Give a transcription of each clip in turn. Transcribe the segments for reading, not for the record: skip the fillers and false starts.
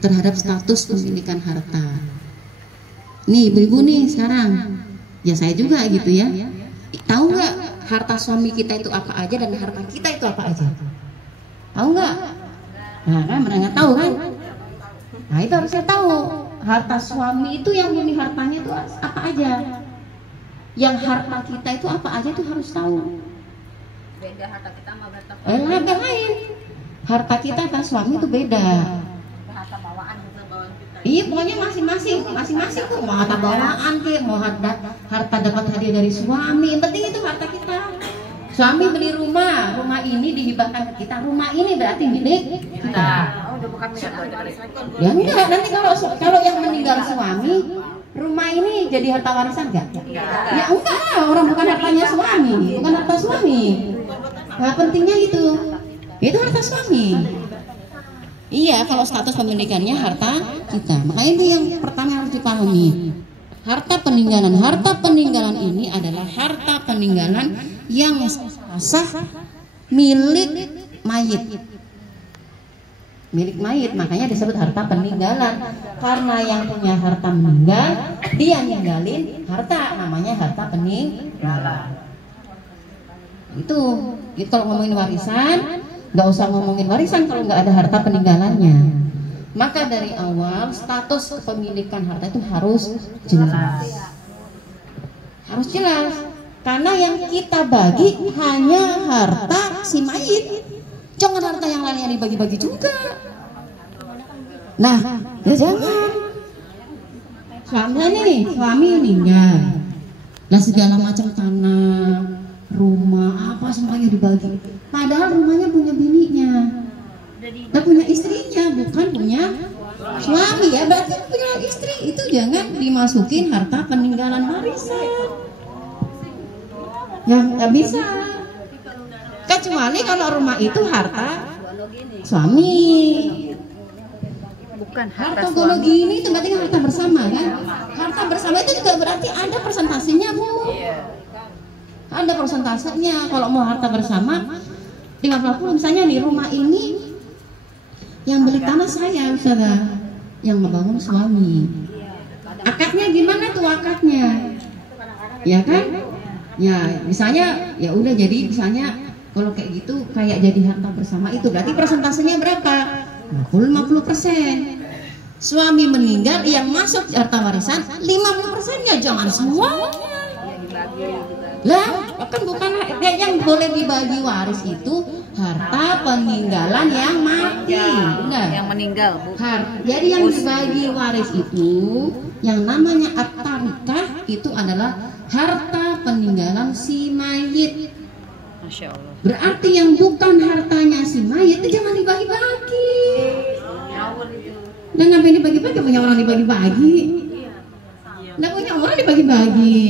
terhadap status pemilikan harta. Nih ibu-ibu nih sekarang, ya saya juga gitu ya. Tahu nggak harta suami kita itu apa aja dan harta kita itu apa aja? Tahu nggak? Nah kan mereka nggak tahu kan? Nah itu harusnya tahu. Harta suami itu yang punya hartanya itu apa aja? Yang harta kita itu apa aja itu harus tahu. Beda harta kita sama harta Beda lain. Harta kita kan suami itu beda. harta bawaan kita. Iya pokoknya masing-masing tuh mau harta bawaan ke, mau harta dapat hadiah dari suami, yang penting itu harta kita. Suami beli rumah ini dihibahkan ke kita, rumah ini berarti milik kita. Oh, udah bukan milik waris lagi. Ya enggak, nanti kalau yang meninggal suami, rumah ini jadi harta warisan enggak? Ya enggak, orang bukan hartanya suami, bukan harta suami. Nah pentingnya itu harta suami. Iya, kalau status pemilikannya harta kita. Makanya itu yang pertama harus dipahami. Harta peninggalan ini adalah harta peninggalan yang sah milik mayit. Milik mayit, makanya disebut harta peninggalan. Karena yang punya harta meninggal, dia ninggalin harta, namanya harta peninggalan. Itu kalau ngomongin warisan, nggak usah ngomongin warisan kalau nggak ada harta peninggalannya. Maka dari awal status kepemilikan harta itu harus jelas. Harus jelas. Karena yang kita bagi hanya harta si mayit. Jangan harta yang lainnya dibagi-bagi juga. Nah, ya jangan. Suami meninggal. Nah segala macam tanah, rumah, apa semuanya dibagi. Padahal rumahnya punya bininya, dan punya istrinya, bukan punya suami ya. Berarti punya istri itu jangan dimasukin harta peninggalan warisan. Yang nggak bisa. Kecuali kalau rumah itu harta suami. Bukan Harta gologini itu berarti harta bersama kan? Harta bersama itu juga berarti ada persentasenya bu. Ada persentasenya. Kalau mau harta bersama 50 misalnya nih, rumah ini yang beli tanah saya, saudara, yang ngebangun suami. Akadnya gimana tuh akadnya? Ya kan? Ya misalnya ya udah jadi misalnya kalau kayak gitu kayak jadi harta bersama itu berarti persentasenya berapa? 50%. Suami meninggal yang masuk harta warisan 50%-nya, jangan semuanya. Lah, kan bukan yang boleh dibagi waris itu harta peninggalan yang mati, benar? Yang meninggal, Bu. Jadi yang dibagi waris itu yang namanya at-tarikah itu adalah harta peninggalan si mayit. Masya Allah. Berarti yang bukan hartanya si mayit itu jangan dibagi-bagi. Dan ngapain dibagi-bagi? Punya orang dibagi-bagi. Nggak punya orang dibagi-bagi.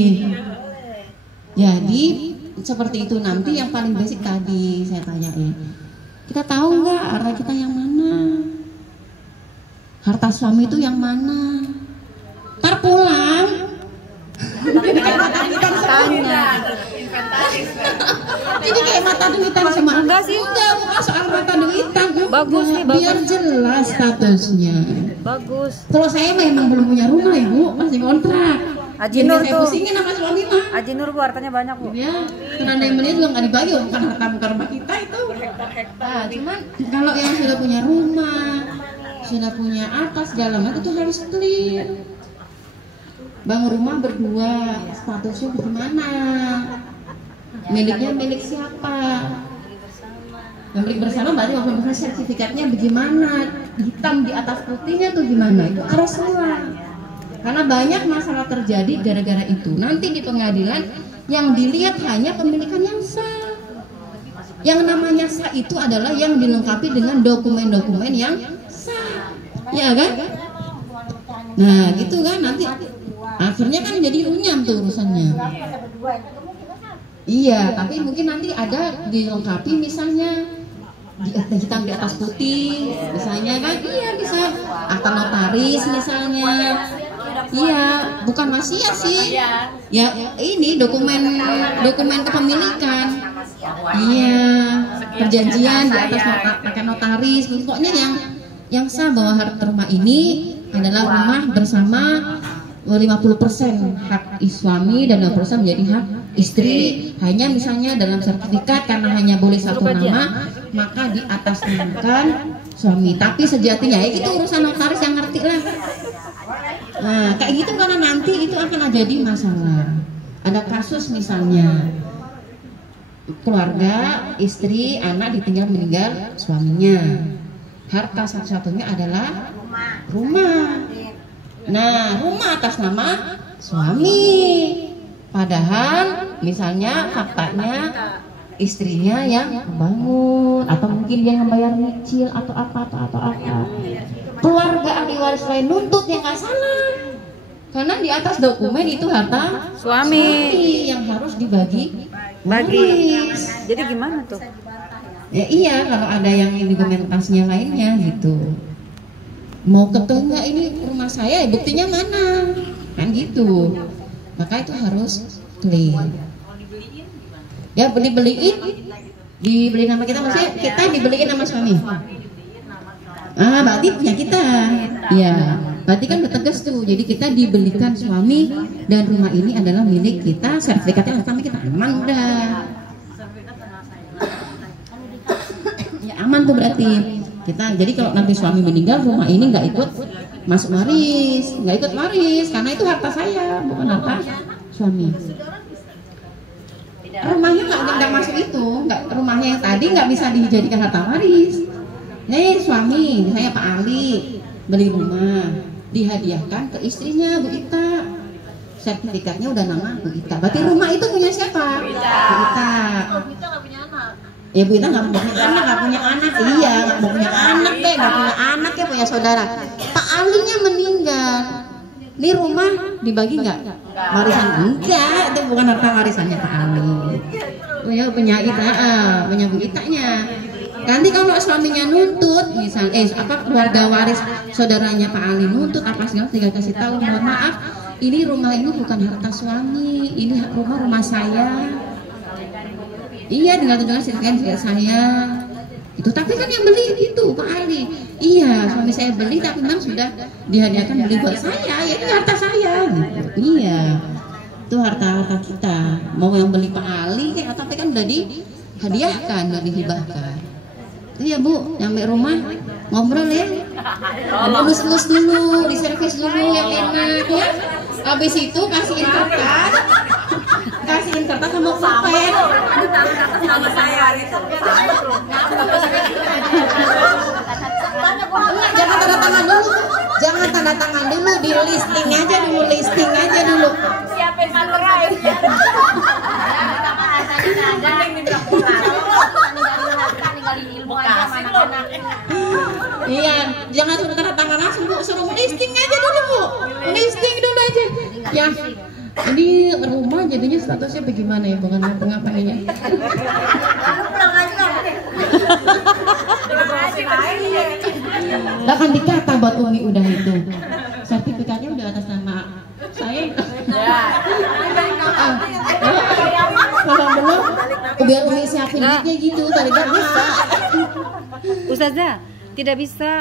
Jadi seperti itu. Nanti yang paling basic tadi saya tanyain, kita tahu nggak harta kita yang mana? Harta suami itu yang mana? Ntar pulang jadi kayak mata duitan semua. Jadi kayak mata duitan semua. Enggak sih. Enggak, bukan soal mata duitan. Bagus nih, bagus. Biar jelas statusnya. Bagus. Kalau saya memang belum punya rumah ibu, masih kontrak. Haji Jadi Nur saya tuh. pusingin sama suami mah. Haji Nur, Bu, hartanya banyak, Bu. Ya, karena yang beli juga nggak dibagi, bukan harta rumah kita itu. Nah, cuman kalau yang sudah punya rumah, sudah punya atas segala macam itu harus clear. Bangun rumah berdua, statusnya bagaimana? Miliknya milik siapa? Milik bersama berarti waktu bersama sertifikatnya bagaimana? Hitam di atas putihnya tuh gimana? Itu harus semua. Karena banyak masalah terjadi gara-gara itu. Nanti di pengadilan yang dilihat hanya pemilikan yang sah. Yang namanya sah itu adalah yang dilengkapi dengan dokumen-dokumen yang sah. Ya kan? Nah, gitu kan nanti akhirnya kan jadi runyam tuh urusannya. Iya, tapi mungkin nanti ada dilengkapi misalnya hitam di atas putih, misalnya kan? Iya bisa akta notaris misalnya. Iya, bukan wasiat sih. Ya ini dokumen kepemilikan. Iya, perjanjian di atas pakai notaris. Pokoknya Yang sah bahwa harta rumah ini adalah rumah bersama 50% hak suami dan 50% menjadi hak istri. Hanya misalnya dalam sertifikat karena hanya boleh satu nama, maka diatasnamakan suami. Tapi sejatinya ya itu urusan notaris yang ngerti lah. Nah, kayak gitu karena nanti itu akan jadi masalah. Ada kasus misalnya keluarga, istri, anak ditinggal meninggal suaminya. Harta satu-satunya adalah rumah. Nah, rumah atas nama suami. Padahal misalnya faktanya istrinya yang bangun atau mungkin dia yang bayar nyicil atau apa. Keluarga ahli waris lain nuntut yang nggak salah. Karena di atas dokumen itu harta Suami yang harus dibagi. Jadi gimana tuh? Ya iya, kalau ada yang dokumentasinya lainnya gitu. Mau kekeh nggak ini rumah saya, buktinya mana? Kan gitu. Maka itu harus clear. Ya dibeliin nama kita, maksudnya kita dibeliin nama suami. Berarti punya kita. Ya, berarti kan udah tegas tuh. Jadi kita dibelikan suami dan rumah ini adalah milik kita, sertifikatnya sama kita, aman udah. Ya aman tuh berarti. Jadi kalau nanti suami meninggal, rumah ini nggak ikut masuk waris, karena itu harta saya, bukan harta suami. Rumahnya nggak masuk itu, rumahnya yang tadi nggak bisa dijadikan harta waris. Suami, misalnya Pak Ali beli rumah, dihadiahkan ke istrinya Bu Ita. Sertifikatnya udah nama Bu Ita. Berarti rumah itu punya siapa? Bu Ita. Bu Ita nggak punya anak. Ya Bu Ita nggak punya anak, Iya, nggak punya anak deh, nggak punya anak ya, punya saudara. Pak Alinya meninggal. Ini rumah dibagi nggak? Warisan enggak, itu bukan harta warisannya Pak Ali. Punya Bu Itanya. Nanti kalau suaminya nuntut, misal keluarga waris saudaranya Pak Ali nuntut apa segala, tinggal kasih tahu, mohon maaf, ini rumah ini bukan harta suami, ini rumah saya. Iya, tinggal sertifikat saya. Itu tapi kan yang beli itu Pak Ali. Iya, suami saya beli tapi memang sudah dihadiahkan beli buat saya. Ya ini harta saya. Gitu. Iya, itu harta kita. Mau yang beli Pak Ali tapi kan udah dihadiahkan, udah dihibahkan. Iya Bu, nyampe rumah ngobrol ya, lulus dulu, diservis dulu yang enak ya. Habis itu kasihin kertas sama pulpen. Jangan tanda tangan dulu, di listing aja dulu. Siapin materai. Iya, jangan suruh tanda tangan langsung Bu, suruh listing aja dulu Bu, listing dulu aja. Ya, ini rumah jadinya statusnya bagaimana ya, bukan ngapa-ngapainnya. Lah kan dikata buat Umi udah itu, sertifikatnya udah atas nama saya. Kalau belum, biar Umi siapin duitnya gitu, tadi kan bisa. Ustazah, tidak bisa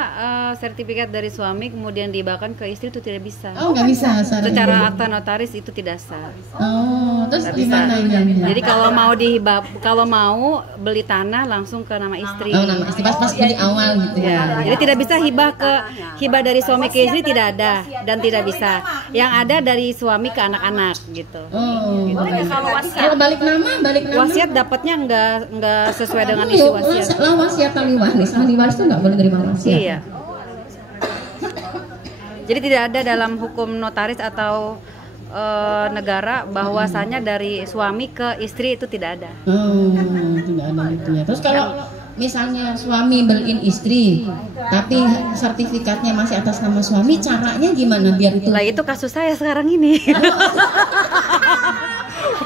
sertifikat dari suami kemudian dihibahkan ke istri, itu tidak bisa. Oh, nggak bisa. Secara akta notaris itu tidak sah. Oh, terus gimana ini? Jadi kalau mau beli tanah langsung ke nama istri. Oh, nama istri pas beli awal gitu ya. Jadi tidak bisa hibah dari suami ke istri, tidak ada dan tidak bisa. Yang ada dari suami ke anak-anak gitu. Oh. Gitu. Kalau balik nama. Wasiat dapatnya enggak sesuai dengan isi wasiat. Lah wasiat ahli waris itu nggak boleh terima wasiat. Iya. Jadi tidak ada dalam hukum notaris atau negara bahwasanya dari suami ke istri itu tidak ada. Oh, tidak ada itu ya. Terus kalau misalnya suami beliin istri, tapi sertifikatnya masih atas nama suami, caranya gimana biar itu? Lah itu kasus saya sekarang ini.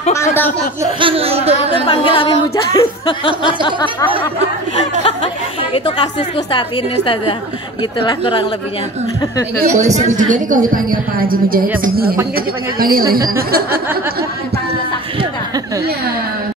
Anda pikirkan lah itu panggil Abi Mujahid. Itu kasusku saat ini Ustazah. Itulah kurang lebihnya. Ini boleh seru juga nih kalau dipanggil Pak Haji Mujahid sini ya. Panggil ya. Iya.